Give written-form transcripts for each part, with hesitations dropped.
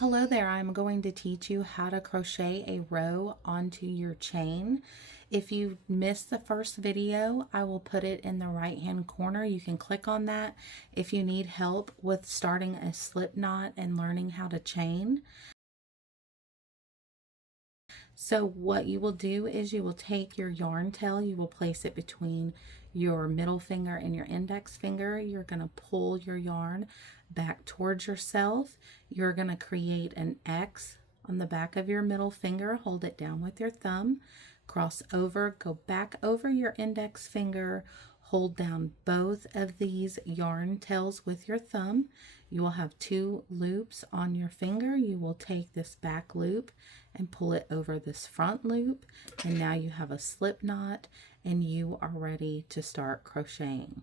Hello there, I'm going to teach you how to crochet a row onto your chain. If you missed the first video, I will put it in the right hand corner. You can click on that if you need help with starting a slip knot and learning how to chain. So what you will do is you will take your yarn tail, you will place it between your middle finger and your index finger. You're going to pull your yarn back towards yourself. You're going to create an X on the back of your middle finger. Hold it down with your thumb. Cross over, go back over your index finger. Hold down both of these yarn tails with your thumb. You will have 2 loops on your finger. You will take this back loop and pull it over this front loop, and now you have a slip knot and you are ready to start crocheting.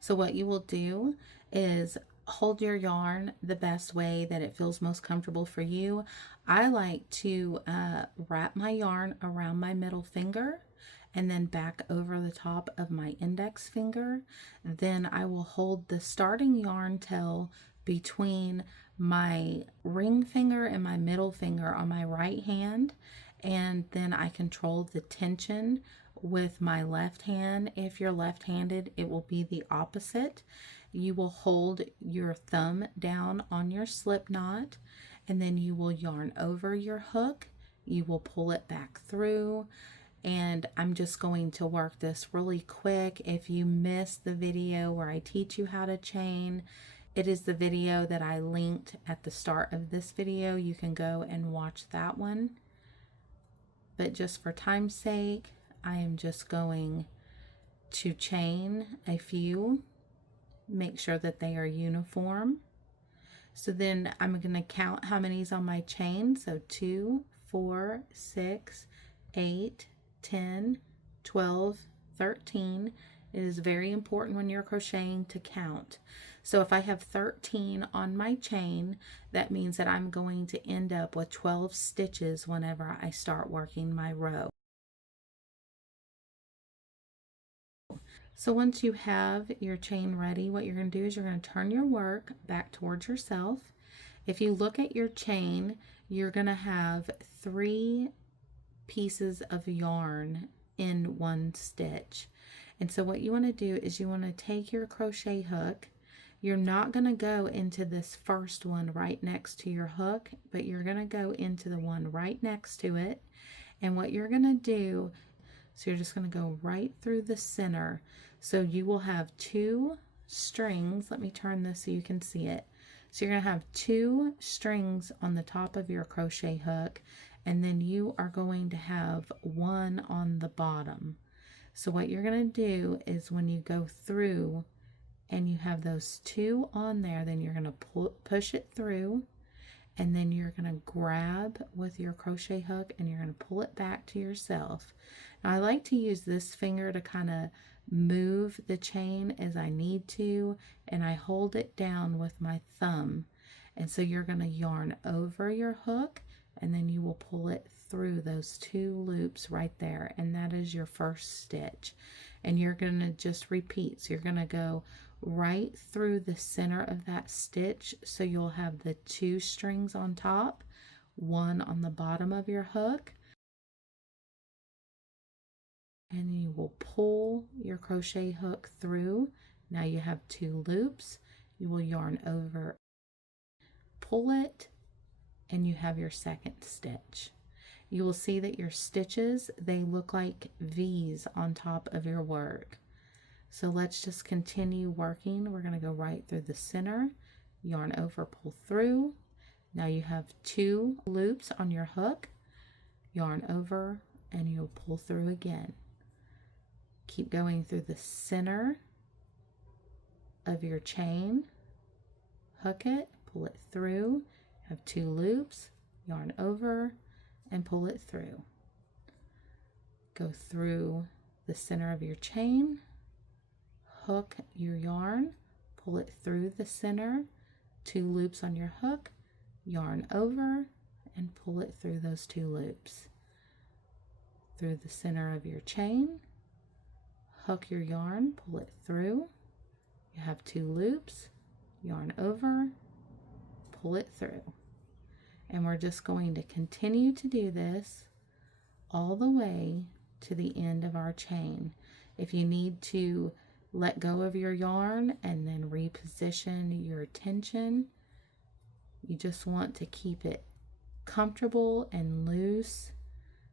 So what you will do is hold your yarn the best way that it feels most comfortable for you. I like to wrap my yarn around my middle finger and then back over the top of my index finger. Then I will hold the starting yarn tail between my ring finger and my middle finger on my right hand, and then I control the tension with my left hand. If you're left-handed, it will be the opposite. You will hold your thumb down on your slip knot, and then you will yarn over your hook. You will pull it back through, and I'm just going to work this really quick. If you missed the video where I teach you how to chain, it is the video that I linked at the start of this video. You can go and watch that one. But just for time's sake, I am just going to chain a few, make sure that they are uniform. So then I'm going to count how many's on my chain. So 2, 4, 6, 8, 10, 12, 13. It is very important when you're crocheting to count. So if I have 13 on my chain, that means that I'm going to end up with 12 stitches whenever I start working my row. So once you have your chain ready, what you're going to do is you're going to turn your work back towards yourself. If you look at your chain, you're going to have 3 pieces of yarn in one stitch. And so what you want to do is you want to take your crochet hook. You're not going to go into this first one right next to your hook, but you're going to go into the one right next to it. And what you're going to do, so you're just going to go right through the center. So you will have 2 strings. Let me turn this so you can see it. So you're going to have 2 strings on the top of your crochet hook, and then you are going to have 1 on the bottom. So what you're going to do is when you go through and you have those 2 on there, then you're going to push it through, and then you're going to grab with your crochet hook and you're going to pull it back to yourself. Now I like to use this finger to kind of move the chain as I need to, and I hold it down with my thumb. And so you're going to yarn over your hook, and then you will pull it through those 2 loops right there, and that is your first stitch. And you're going to just repeat. So you're going to go right through the center of that stitch, so you'll have the 2 strings on top, 1 on the bottom of your hook, and you will pull your crochet hook through. Now you have 2 loops. You will yarn over, pull it, and you have your second stitch. You will see that your stitches, they look like V's on top of your work. So let's just continue working. We're going to go right through the center, yarn over, pull through. Now you have 2 loops on your hook, yarn over, and you'll pull through again. Keep going through the center of your chain, hook it, pull it through, have 2 loops, yarn over, and pull it through. Go through the center of your chain, hook your yarn, pull it through the center, 2 loops on your hook, yarn over, and pull it through those 2 loops. Through the center of your chain, hook your yarn, pull it through. You have 2 loops, yarn over, pull it through. And we're just going to continue to do this all the way to the end of our chain. If you need to let go of your yarn and then reposition your tension, you just want to keep it comfortable and loose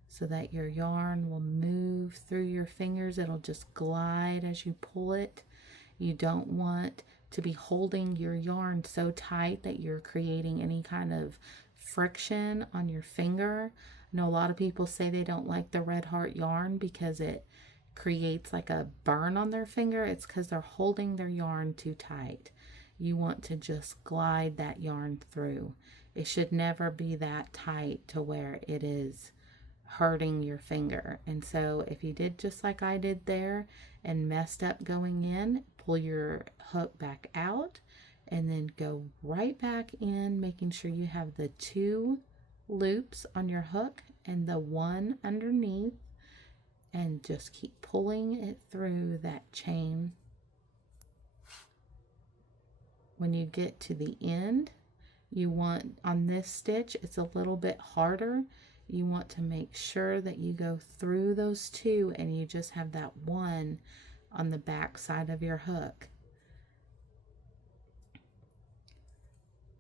so that your yarn will move through your fingers. It'll just glide as you pull it. You don't want to be holding your yarn so tight that you're creating any kind of friction on your finger. I know a lot of people say they don't like the Red Heart yarn because it creates like a burn on their finger. It's because they're holding their yarn too tight. You want to just glide that yarn through. It should never be that tight to where it is hurting your finger. And so if you did just like I did there and messed up going in, pull your hook back out and then go right back in, making sure you have the 2 loops on your hook and the 1 underneath, and just keep pulling it through that chain. When you get to the end, you want, on this stitch, it's a little bit harder. You want to make sure that you go through those 2 and you just have that 1 on the back side of your hook.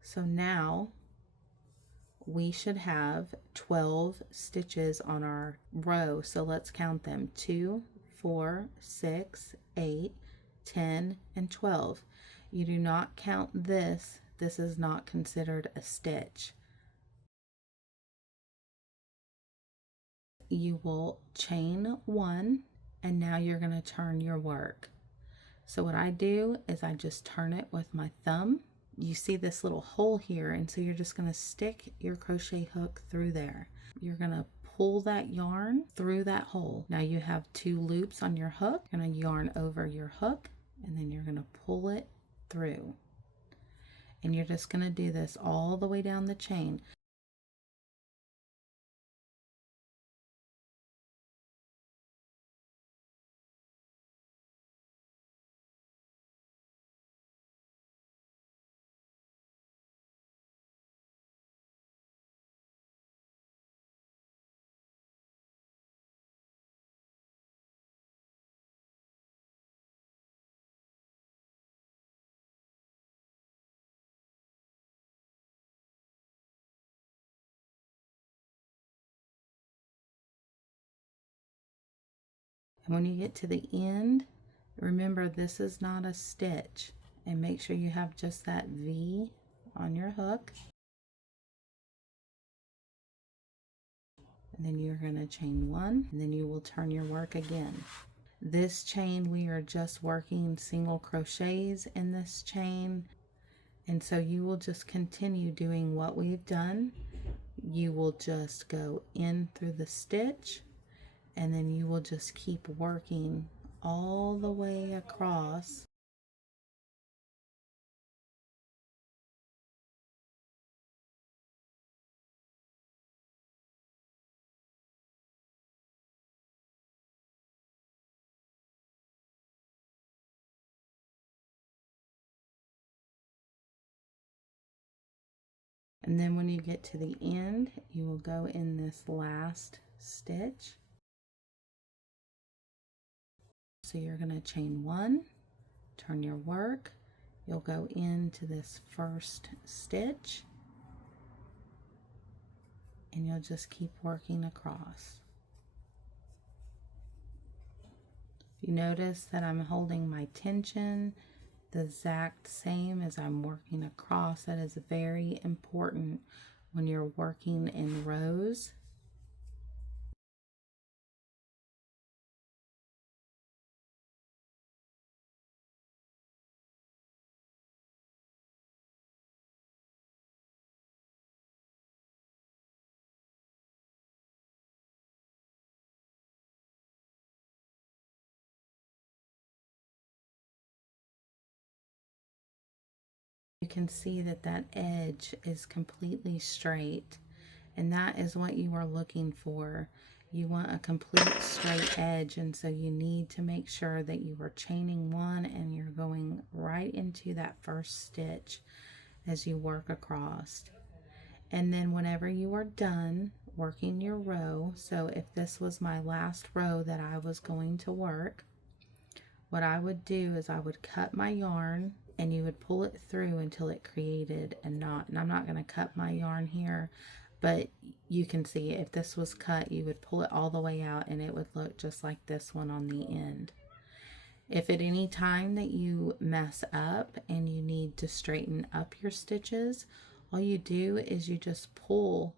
So now we should have 12 stitches on our row. So let's count them: 2, 4, 6, 8, 10, and 12. You do not count this. This is not considered a stitch. You will chain 1, and now you're going to turn your work. So what I do is I just turn it with my thumb. You see this little hole here, and so you're just going to stick your crochet hook through there. You're going to pull that yarn through that hole. Now you have 2 loops on your hook. You're going to yarn over your hook, and then you're going to pull it through. And you're just going to do this all the way down the chain. And when you get to the end, remember this is not a stitch, and make sure you have just that V on your hook. And then you're going to chain 1, and then you will turn your work again. This chain, we are just working single crochets in this chain, and so you will just continue doing what we've done. You will just go in through the stitch, and then you will just keep working all the way across. And then when you get to the end, you will go in this last stitch. So you're going to chain 1, turn your work, you'll go into this first stitch, and you'll just keep working across. If you notice that I'm holding my tension the exact same as I'm working across, that is very important when you're working in rows. You can see that that edge is completely straight, and that is what you are looking for. You want a complete straight edge, and so you need to make sure that you are chaining one and you're going right into that first stitch as you work across. And then whenever you are done working your row, so if this was my last row that I was going to work, what I would do is I would cut my yarn and you would pull it through until it created a knot. And I'm not going to cut my yarn here, but you can see if this was cut, you would pull it all the way out and it would look just like this one on the end. If at any time that you mess up and you need to straighten up your stitches, all you do is you just pull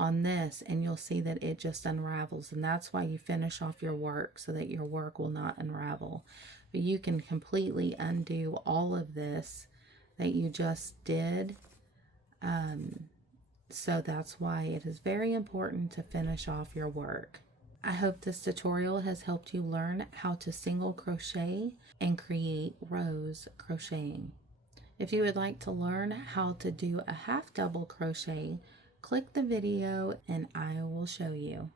on this and you'll see that it just unravels, and that's why you finish off your work, so that your work will not unravel. But you can completely undo all of this that you just did. So that's why it is very important to finish off your work. I hope this tutorial has helped you learn how to single crochet and create rows crocheting. If you would like to learn how to do a half double crochet, click the video and I will show you.